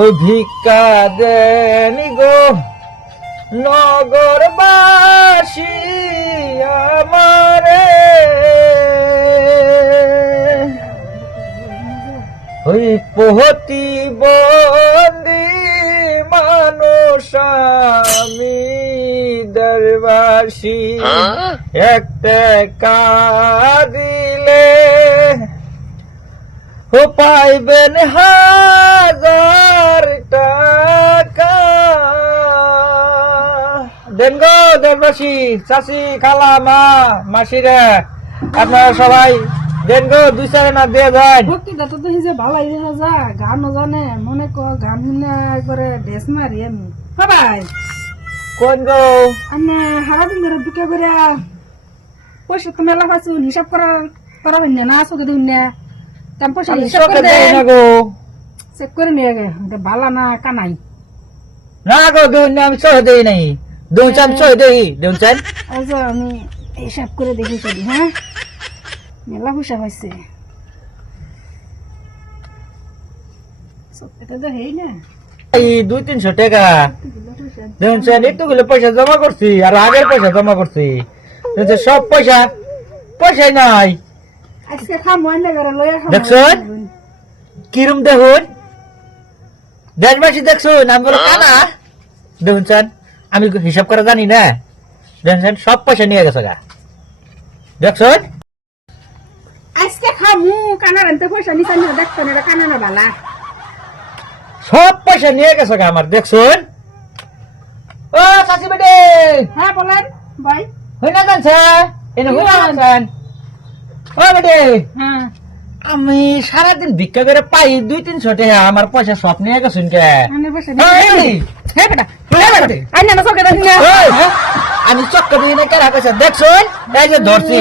ওই ভিক্ষা দেনি গো নগরবাসী আমারে, ওই প্রতি বন্দি মানুষ আমি দরবাসী, একটা কাঁদিলে ও পাইবেন 1000 টাকা। দেন গো দেশবাসী, চাচি, খালা, মা, মাসিরা, আপনারা সবাই দেন গো, 2-4 না দিয়ে যান। ভক্তিটা তো হিসেবে ভালাই দেখা যা, গানও জানে, মনে কর গান শুনে করে ড্রেস মারি আমি সবাই কোন গো আমি সারাদিন ধরে দুটো করে পয়সা তো মেলা পাচ্ছি, হিসাব করাবেন না চোখে দিন না, তেমন পয়সা আমি হিসাব চোখে করে দেই না গো, চেক করে নিয়ে গে ভালা না কানাই। না গো দেউন না, আমি চোখে দেই নাই, দেউন চান চোখে দেই, দেউন চান। আচ্ছা আমি হিসাব করে দেখি চলি, হ্যাঁ মেলা পয়সা পাইছে এটা তো হেই না এই 200-300 টাকা দেউন চান, একটুগুলো পয়সা জমা করছি আর আগের পয়সা জমা করছি, সব পয়সাই নাই। আজকে খামো না করে লইয়া খামো দেখছুন কিরম দেখুন, দেশবাসী দেখছুন আমি বলো কানা, দেখুন চান আমি হিসাব করে জানি না, দেখছেন সব পয়সা নিয়ে গেছে গা, দেখছুন আজকে খামু কানার আনতে পয়সা নিতে না, দেখতো না এটা কানা না বালা। সব পয়সা নিয়ে গেছে গা আমার, দেখছুন। ও চাচি বেটে, হ্যাঁ বলেন ভাই। হই না জানছে এনে হই না জানছেন। ও বেটে, হ্যাঁ আমি সারাদিন ভিক্ষা করে পাই 200-300 টাকা, আমার পয়সা সব নিয়ে গেছুন কে? আনে পয়সা হ্যাঁ বেটা, আইনা না চোখে দেখি না। আমি চক্কর দিই না কেরা কইছে, দেখছুন এই যে ধরছি।